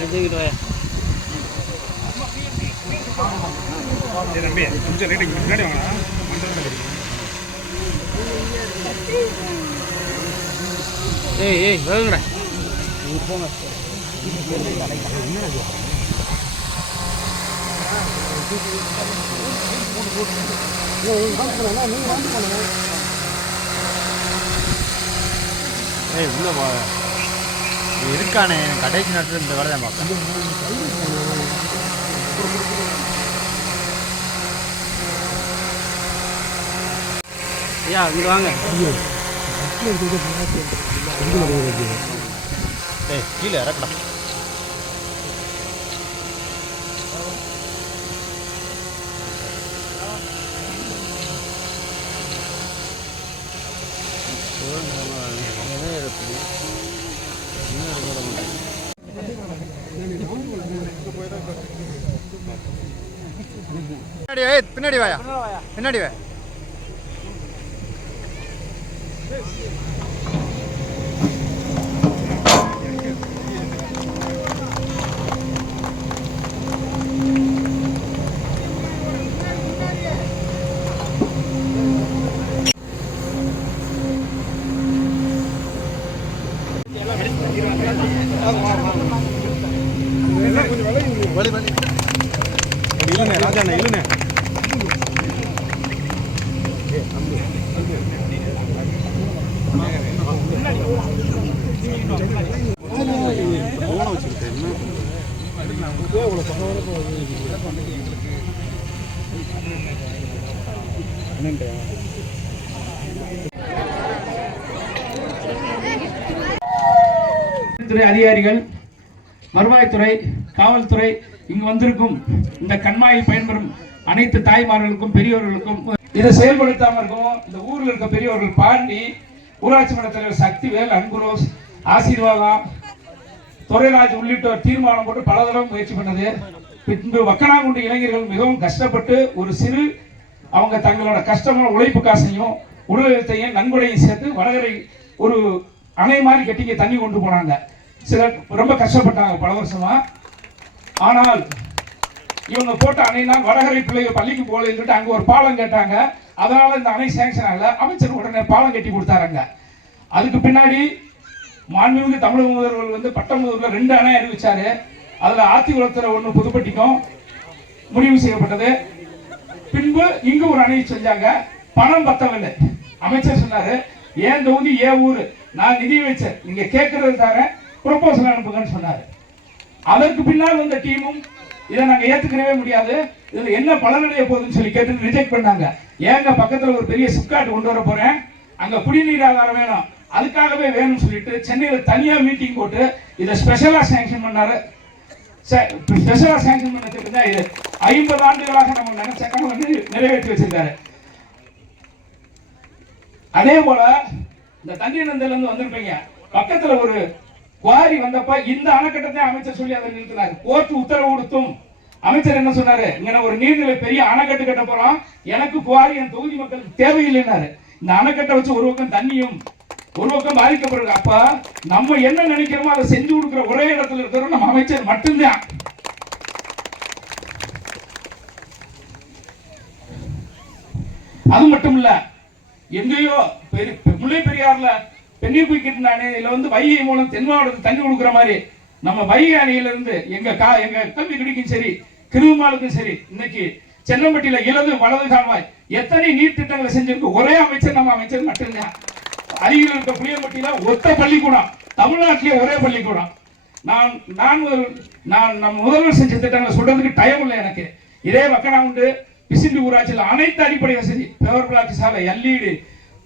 ஏய் வேணுங்கடா போங்க. ஏய் உள்ள போ இருக்கானே கடைசி நேரத்தில் இந்த வேலை தான் பார்க்க. ஐயா இங்கே வாங்க. ஏய் கீழே இறக்கலாம். பின்னாடி வாயா, பின்னாடி வா. ராஜாண்ணா இல்லைண்ணே துறை அதிகாரிகள், வருவாய்த்துறை, காவல்துறை, இங்கு வந்திருக்கும் இந்த கண்மாயில் பயன்பெறும் அனைத்து தாய்மார்களுக்கும் பெரியவர்களுக்கும் இதை செயல்படுத்தாம இருக்கும் இந்த ஊரில் இருக்க பெரியவர்கள் பாண்டி, ஊராட்சி மன்ற தலைவர் சக்திவேல், அன்புரோஸ், ஆசீர்வாதம், துரைராஜ் உள்ளிட்டோர் தீர்மானம் போட்டு பல தடவை முயற்சி பண்ணது. பின்பு வக்கனாங்குண்டு இளைஞர்கள் மிகவும் கஷ்டப்பட்டு ஒரு சிறு அவங்க தங்களோட கஷ்டமான உழைப்பு காசையும் உடலத்தையும் நன்கொடையும் சேர்த்து வடகரை ஒரு அணை மாதிரி கட்டிங்க தண்ணி கொண்டு போனாங்க. சிலர் ரொம்ப கஷ்டப்பட்டாங்க பல வருஷமா. ஆனால் இவங்க போட்ட அணைனா வடகரை பிள்ளைங்க பள்ளிக்கு போகலன்னு அங்க ஒரு பாலம் கேட்டாங்க. அதனால இந்த அணை சேங்ஷன் ஆகல. அமைச்சர் உடனே பாலம் கட்டி கொடுத்தாருங்க. அதுக்கு பின்னாடி மாண்புமிகு தமிழக முதல்வர் வந்து பட்டமுதூர்ல 2 அணை அறிவிச்சாரு. அதுல ஆத்திக்குளத்துல ஒண்ணு புதுப்பட்டிக்கும் முடிவு செய்யப்பட்டது. பின்பு இங்கு ஒரு அணை செஞ்சாங்க. பணம் பத்தவில்லை. அமைச்சர் சொன்னாரு, ஏன் தொகுதி ஏன் ஊரு, நான் நிதி வச்சேன், நீங்க கேட்கறது தார ப்ரொபோசல் அனுப்புங்கன்னு சொன்னாரு. அதற்கு பின்னால் வந்த டீமும் இதை நாங்க ஏத்துக்கவே முடியாது, இதுல என்ன பலனடைய போகுதுன்னு சொல்லி கேட்டு ரிஜெக்ட் பண்ணாங்க. ஏங்க பக்கத்துல ஒரு பெரிய சிப்காட் கொண்டு வர போறேன், அங்க குடிநீர் ஆதாரம் வேணும், அதுக்காகவே வேணும்னு சொல்லிட்டு சென்னையில தனியா மீட்டிங் போட்டு இதை ஸ்பெஷலா சாங்ஷன் பண்ணாரு. ஸ்பெஷலா சாங்ஷன் பண்ணதுக்கு தான் இது 50 ஆண்டுகளாக நம்ம நினைச்ச வந்து நிறைவேற்றி வச்சிருக்காரு. அதே போல இந்த தண்ணீர் நந்தில இருந்து வந்திருப்பீங்க, பக்கத்துல ஒரு குவாரி வந்தப்ப இந்த அணைக்கட்டத்தை அமைச்சர் சொல்லி அதை நிறுத்தினார். கோர்ட் உத்தரவு கொடுத்தும் அமைச்சர் என்ன சொன்னாரு, இங்க ஒரு நீர்நிலை பெரிய அணைக்கட்டு கட்ட போறோம், எனக்கு குவாரி என் தொகுதி மக்களுக்கு தேவையில்லைன்னாரு. இந்த அணைக்கட்டை வச்சு ஒரு பக்கம் தண்ணியும் ஒரு பக்கம் பாதிக்கப்படுறது. அப்ப நம்ம என்ன நினைக்கிறோமோ அதை செஞ்சு கொடுக்கிற ஒரே இடத்துல இருக்கிறோம் நம்ம அமைச்சர் மட்டும்தான். அது மட்டும் இல்ல, எங்கேயோ முல்லை பெரியார்ல பெண்ணி குயிக்கிட்டு அணையில வந்து வைகை மூலம் தென் மாவட்டத்துக்கு தண்ணி கொடுக்குற மாதிரி நம்ம வைகை அணையில இருந்து எங்க கல்வி குடிக்கும் சரி, கிருமாலுக்கும் சரி, இன்னைக்கு சென்னம்பட்டியில இலது வலது கால்வாய் எத்தனை நீர் திட்டங்களை செஞ்சிருக்கு ஒரே அமைச்சர் நம்ம அமைச்சர் மட்டும்தான். அருகில் இருக்க புளியம்பட்டியில ஒத்த பள்ளிக்கூடம், தமிழ்நாட்டிலே ஒரே பள்ளிக்கூடம். நான் நம்ம முதல்வர் செஞ்ச திட்டங்களை சொல்றதுக்கு டைம் இல்லை எனக்கு. இதே வக்கனாங்குண்டு பிசிண்டி ஊராட்சியில் அனைத்து அடிப்படை வசதி, பேவர் பிளாக் சாலை, எல்இடி,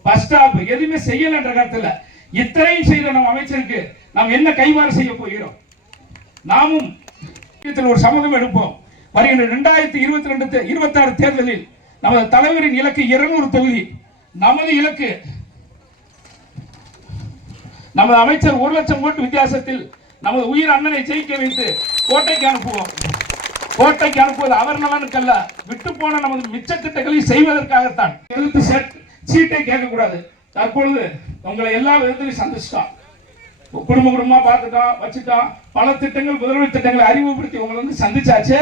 பஸ் ஸ்டாப் எதுவுமே செய்யலன்ற கருத்துல இத்தனையும் செய்த நம்ம அமைச்சருக்கு நாம் என்ன கைமாறு செய்ய போகிறோம்? நாமும் ஒரு சமூகம் எடுப்போம். வருகின்ற 2022-26 தேர்தலில் நமது தலைவரின் இலக்கு 200 தொகுதி. நமது இலக்கு நமது அமைச்சர் 1 லட்சம் ஓட்டு வித்தியாசத்தில் நமது உயிர் அண்ணனை ஜெயிக்க வைத்து கோட்டைக்கு அனுப்புவோம். கோட்டைக்கு அனுப்புவது அவர் நலனுக்கல்ல, விட்டு போன நமது மிச்ச திட்டங்களை செய்வதற்காகத்தான். சீட்டை கேட்கக்கூடாது. தற்பொழுது உங்களை எல்லா விதத்திலையும் சந்திச்சிட்டோம். குடும்ப குடும்பமா பார்த்துட்டோம், வச்சுட்டோம். பல திட்டங்கள், முதல்வர் திட்டங்களை அறிமுகப்படுத்தி உங்களை வந்து சந்திச்சாச்சு.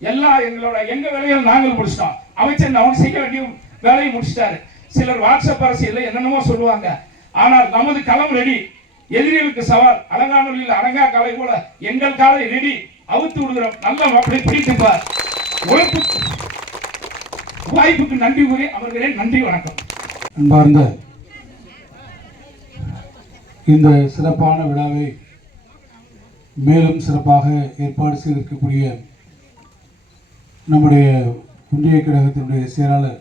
எங்க வேலைகளை நாங்கள் முடிச்சிட்டோம். அமைச்சர் அவங்க செய்ய வேண்டிய வேலையை முடிச்சிட்டாரு. சிலர் வாட்ஸ்அப் அரசியல் என்னென்னமோ சொல்லுவாங்க. ஆனால் நமது களம் ரெடி. எதிரிகளுக்கு சவால். அலங்காநல்லூரில் அலங்கா காலை போல எங்கள் காலை ரெடி. அவுத்து விடுகிறோம். நல்ல அப்படி பிடித்துப்பார். உழைப்பு வாய்ப்புக்கு நன்றி கூறி அமர்கிறேன். நன்றி, வணக்கம். அன்பார்ந்த இந்த சிறப்பான விழாவை மேலும் சிறப்பாக ஏற்பாடு செய்திருக்கக்கூடிய நம்முடைய ஒன்றிய கழகத்தினுடைய செயலாளர்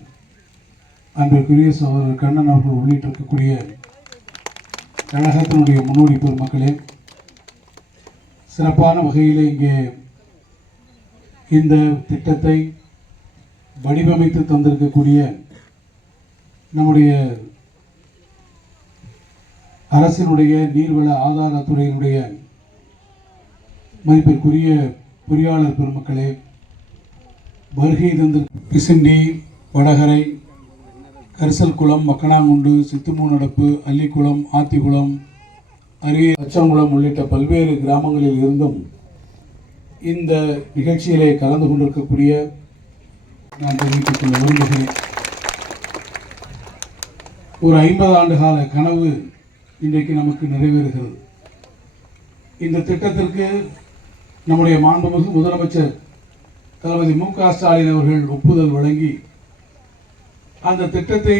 அன்பிற்குரிய சகோதரர் கண்ணன் அவர்கள் உள்ளிட்டிருக்கக்கூடிய கழகத்தினுடைய முன்னோடி பெருமக்களே, சிறப்பான வகையில் இங்கே இந்த திட்டத்தை வடிவமைத்து தந்திருக்கக்கூடிய நம்முடைய அரசினுடைய நீர்வள ஆதாரத்துறையினுடைய மதிப்பிற்குரிய பொறியாளர் பெருமக்களே, வருகை தந்து பிசிண்டி, வடகரை, கரிசல்குளம், மக்கனாங்குண்டு, சித்துமூநடப்பு, அல்லிக்குளம், ஆத்திக்குளம், அரிய அச்சங்குளம் உள்ளிட்ட பல்வேறு கிராமங்களில் இருந்தும் இந்த நிகழ்ச்சியிலே கலந்து கொண்டிருக்கக்கூடிய நான் தெரிவித்துக் கொள்ள விரும்புகிறேன். ஒரு 50 ஆண்டு கால கனவு இன்றைக்கு நமக்கு நிறைவேறுகிறது. இந்த திட்டத்திற்கு நம்முடைய மாண்புமிகு முதலமைச்சர் தளபதி மு.க. ஸ்டாலின் அவர்கள் ஒப்புதல் வழங்கி அந்த திட்டத்தை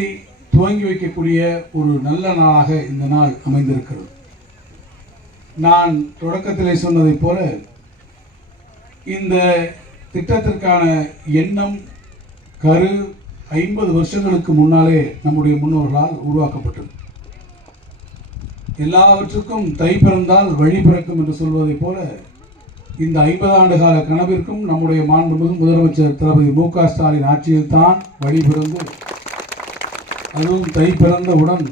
துவங்கி வைக்கக்கூடிய ஒரு நல்ல நாளாக இந்த நாள் அமைந்திருக்கிறது. நான் தொடக்கத்திலே சொன்னதைப் போல இந்த திட்டத்திற்கான எண்ணம், கரு 50 வருஷங்களுக்கு முன்னாலே நம்முடைய முன்னோர்களால் உருவாக்கப்பட்டது. எல்லாவற்றுக்கும் தை பிறந்தால் வழி பிறக்கும் என்று சொல்வதைப் போல இந்த 50 ஆண்டு கால கனவிற்கும் நம்முடைய மாண்புமிகு முதலமைச்சர் தளபதி மு.க. ஸ்டாலின் ஆட்சியில் தான் வழி பிறந்து, அதுவும் தை பிறந்தவுடன்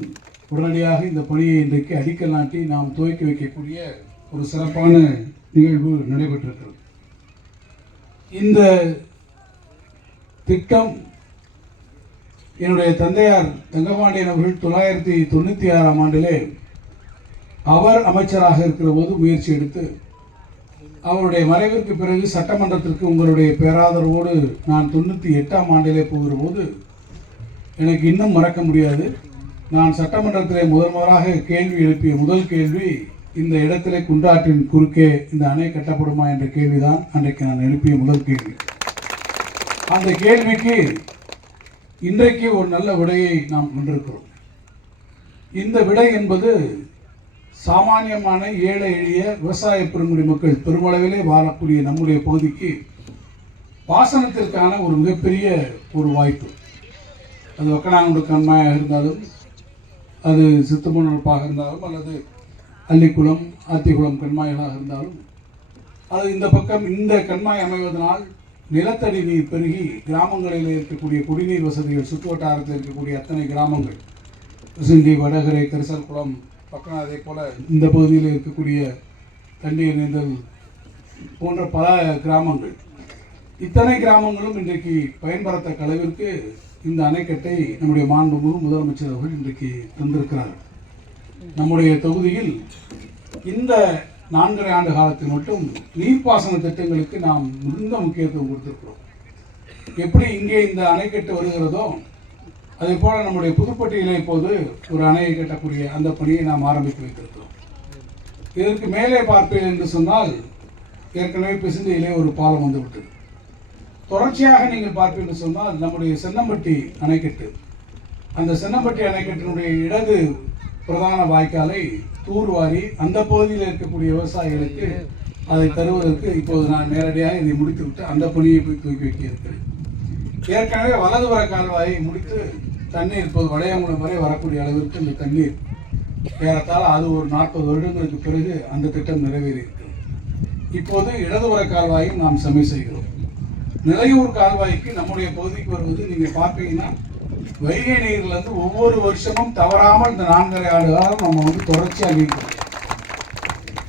உடனடியாக இந்த பணியை இன்றைக்கு அடிக்கல் நாட்டி நாம் துவக்கி வைக்கக்கூடிய ஒரு சிறப்பான நிகழ்வு நடைபெற்றிருக்கிறது. இந்த திட்டம் என்னுடைய தந்தையார் தங்கபாண்டியன் அவர்கள் 1996ஆம் ஆண்டிலே அவர் அமைச்சராக இருக்கிற போது முயற்சி எடுத்து, அவருடைய மறைவிற்கு பிறகு சட்டமன்றத்திற்கு உங்களுடைய பேராதரவோடு நான் 98ஆம் ஆண்டிலே போகிற போது எனக்கு இன்னும் மறக்க முடியாது. நான் சட்டமன்றத்திலே முதலாக கேள்வி எழுப்பிய முதல் கேள்வி, இந்த இடத்திலே குன்றாற்றின் குறுக்கே இந்த அணை கட்டப்படுமா என்ற கேள்விதான் அன்றைக்கு நான் எழுப்பிய முதல் கேள்வி. அந்த கேள்விக்கு இன்றைக்கு ஒரு நல்ல விடையை நாம் கொண்டிருக்கிறோம். இந்த விடை என்பது சாமானியமான ஏழை எளிய விவசாய பெருங்குடி மக்கள் பெருமளவிலே வாழக்கூடிய நம்முடைய பகுதிக்கு பாசனத்திற்கான ஒரு மிகப்பெரிய ஒரு வாய்ப்பு. அது ஒக்கனாங்குண்டு கண்மாயாக இருந்தாலும், அது சித்துமூநடப்பாக இருந்தாலும், அல்லது அல்லிக்குளம், ஆத்திக்குளம் கண்மாய்களாக இருந்தாலும், அது இந்த பக்கம் இந்த கண்மாய் அமைவதனால் நிலத்தடி நீர் பெருகி கிராமங்களில் இருக்கக்கூடிய குடிநீர் வசதிகள், சுற்று வட்டாரத்தில் இருக்கக்கூடிய அத்தனை கிராமங்கள், பிசிண்டி, வடகரை, கரிசல்குளம் பக்கம், அதே போல் இந்த பகுதியில் இருக்கக்கூடிய தண்ணீர் நீந்தல் போன்ற பல கிராமங்கள், இத்தனை கிராமங்களும் இன்றைக்கு பயன்பெறத்தக்க அளவிற்கு இந்த அணைக்கட்டை நம்முடைய மாண்புமிகு முதலமைச்சர் அவர்கள் இன்றைக்கு தந்திருக்கிறார்கள். நம்முடைய தொகுதியில் இந்த 4.5 ஆண்டு காலத்தில் மட்டும் நீர்ப்பாசன திட்டங்களுக்கு நாம் மிகுந்த முக்கியத்துவம் கொடுத்திருக்கிறோம். எப்படி இங்கே இந்த அணைக்கட்டு வருகிறதோ அதே போல நம்முடைய புதுப்பட்டியிலே இப்போது ஒரு அணையை கட்டக்கூடிய அந்த பணியை நாம் ஆரம்பித்து வைத்திருக்கிறோம். இதற்கு மேலே பார்ப்பேன் என்று சொன்னால், ஏற்கனவே பிசிண்டியிலே ஒரு பாலம் வந்துவிட்டது. தொடர்ச்சியாக நீங்கள் பார்ப்பேன் என்று சொன்னால், நம்முடைய சென்னம்பட்டி அணைக்கட்டு, அந்த சென்னம்பட்டி அணைக்கட்டினுடைய இடது பிரதான வாய்க்காலை தூர்வாரி அந்த பகுதியில் இருக்கக்கூடிய விவசாயிகளுக்கு அதை தருவதற்கு இப்போது நான் நேரடியாக இதை முடித்துவிட்டு அந்த பணியை போய் தூக்கி வைக்க இருக்கிறேன். ஏற்கனவே வலதுபுற கால்வாயை முடித்து தண்ணீர் இப்போது வளையங்குளம் வரை வரக்கூடிய அளவிற்கு இந்த தண்ணீர் ஏறத்தாழ அது ஒரு 40 வருடங்களுக்கு பிறகு அந்த திட்டம் நிறைவேறி இருக்கிறது. இப்போது இடதுபுற கால்வாயும் நாம் சமை செய்கிறோம். நிலையூர் கால்வாய்க்கு நம்முடைய பகுதிக்கு வருவது நீங்கள் பார்ப்பீங்கன்னா, வைகை நீர்லேருந்து ஒவ்வொரு வருஷமும் தவறாமல் இந்த 4.5 ஆண்டு காலம் நம்ம தொடர்ச்சியாக நீர்.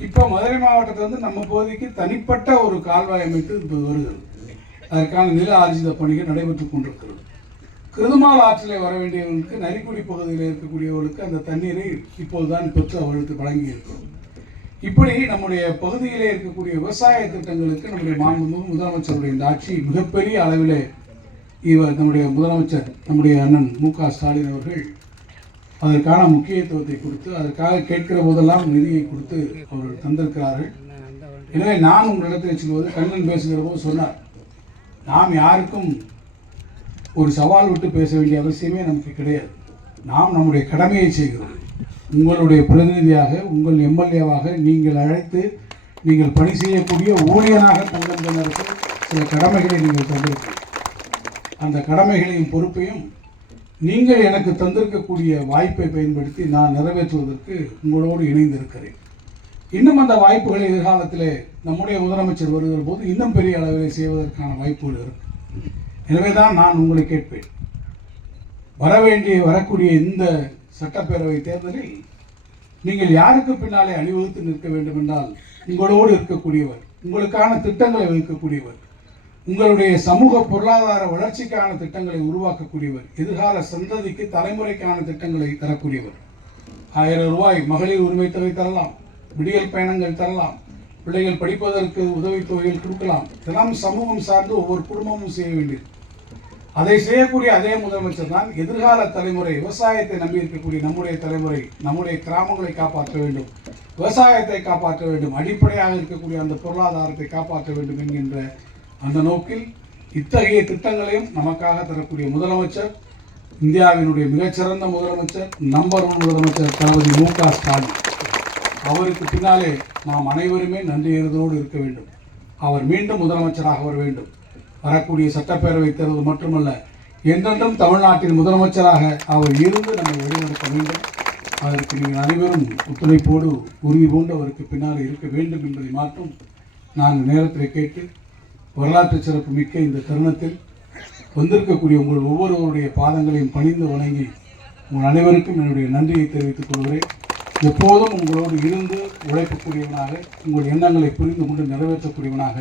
இப்போ மதுரை மாவட்டத்திலிருந்து நம்ம பகுதிக்கு தனிப்பட்ட ஒரு கால்வாய் அமைத்து இப்போது வருகிறது. அதற்கான நில ஆர்ஜித பணிகள் நடைபெற்றுக் கொண்டிருக்கிறது. கிருதுமால் ஆற்றிலே வர வேண்டியவர்களுக்கு நரிக்குடி பகுதியில் இருக்கக்கூடியவர்களுக்கு அந்த தண்ணீரை இப்போதுதான் பெற்று அவர்களுக்கு வழங்கி இருக்கிறோம். இப்படி நம்முடைய பகுதியிலே இருக்கக்கூடிய விவசாய திட்டங்களுக்கு நம்முடைய மாண்புமிகு முதலமைச்சருடைய இந்த ஆட்சி மிகப்பெரிய அளவிலே நம்முடைய முதலமைச்சர் நம்முடைய அண்ணன் மு.க. ஸ்டாலின் அவர்கள் அதற்கான முக்கியத்துவத்தை கொடுத்து அதற்காக கேட்கிற போதெல்லாம் நிதியை கொடுத்து அவர்கள் தந்திருக்கிறார்கள். எனவே நான் உங்களிடத்தில் சொல்வது, கண்ணன் பேசுகிற போது சொன்னார், நாம் யாருக்கும் ஒரு சவால் விட்டு பேச வேண்டிய அவசியமே நமக்கு கிடையாது. நாம் நம்முடைய கடமையை செய்கிறோம். உங்களுடைய பிரதிநிதியாக, உங்கள் எம்எல்ஏவாக நீங்கள் அழைத்து நீங்கள் பணி செய்யக்கூடிய ஊழியனாக தங்களுக்கு சில கடமைகளை நீங்கள் தந்திருக்கிறீர்கள். அந்த கடமைகளையும் பொறுப்பையும் நீங்கள் எனக்கு தந்திருக்கக்கூடிய வாய்ப்பை பயன்படுத்தி நான் நிறைவேற்றுவதற்கு உங்களோடு இணைந்திருக்கிறேன். இன்னும் அந்த வாய்ப்புகளை எதிர்காலத்தில் நம்முடைய முதலமைச்சர் வருகிற போது இன்னும் பெரிய அளவில் செய்வதற்கான வாய்ப்புகள் இருக்கு. எனவே தான் நான் உங்களை கேட்பேன், வரக்கூடிய இந்த சட்டப்பேரவை தேர்தலில் நீங்கள் யாருக்கு பின்னாலே அணிவகுத்து நிற்க வேண்டும் என்றால், உங்களோடு இருக்கக்கூடியவர், உங்களுக்கான திட்டங்களை வகுக்கக்கூடியவர், உங்களுடைய சமூக பொருளாதார வளர்ச்சிக்கான திட்டங்களை உருவாக்கக்கூடியவர், எதிர்கால சந்ததிக்கு தலைமுறைக்கான திட்டங்களை தரக்கூடியவர். 1000 ரூபாய் மகளிர் உரிமை தொகை தரலாம், விடியல் பயணங்கள் தரலாம், பிள்ளைகள் படிப்பதற்கு உதவித்தொகைகள் கொடுக்கலாம். இதெல்லாம் சமூகம் சார்ந்து ஒவ்வொரு குடும்பமும் செய்ய வேண்டியது. அதை செய்யக்கூடிய அதே முதலமைச்சர் தான் எதிர்கால தலைமுறை, விவசாயத்தை நம்பி இருக்கக்கூடிய நம்முடைய தலைமுறை, நம்முடைய கிராமங்களை காப்பாற்ற வேண்டும், விவசாயத்தை காப்பாற்ற வேண்டும், அடிப்படையாக இருக்கக்கூடிய அந்த பொருளாதாரத்தை காப்பாற்ற வேண்டும் என்கின்ற அந்த நோக்கில் இத்தகைய திட்டங்களையும் நமக்காக தரக்கூடிய முதலமைச்சர், இந்தியாவினுடைய மிகச்சிறந்த முதலமைச்சர், நம்பர் 1 முதலமைச்சர் தளபதி மு.க. ஸ்டாலின். அவருக்கு பின்னாலே நாம் அனைவருமே நன்றியதோடு இருக்க வேண்டும். அவர் மீண்டும் முதலமைச்சராக வர வேண்டும். வரக்கூடிய சட்டப்பேரவை தேர்தல் மட்டுமல்ல, என்றென்றும் தமிழ்நாட்டின் முதலமைச்சராக அவர் இருந்து நம்மை வழிநடத்த வேண்டும். அதற்கு நீங்கள் அனைவரும் ஒத்துழைப்போடு உறுதி பூண்டு அவருக்கு பின்னால் இருக்க வேண்டும் என்பதை மாற்றும் நான் நேரத்தில் கேட்டு, வரலாற்று சிறப்பு மிக்க இந்த தருணத்தில் வந்திருக்கக்கூடிய உங்கள் ஒவ்வொருவருடைய பாதங்களையும் பணிந்து வணங்கி உங்கள் அனைவருக்கும் என்னுடைய நன்றியை தெரிவித்துக் கொள்கிறேன். எப்போதும் உங்களோடு இருந்து உழைக்கக்கூடியவனாக, உங்கள் எண்ணங்களை புரிந்து கொண்டு நிறைவேற்றக்கூடியவனாக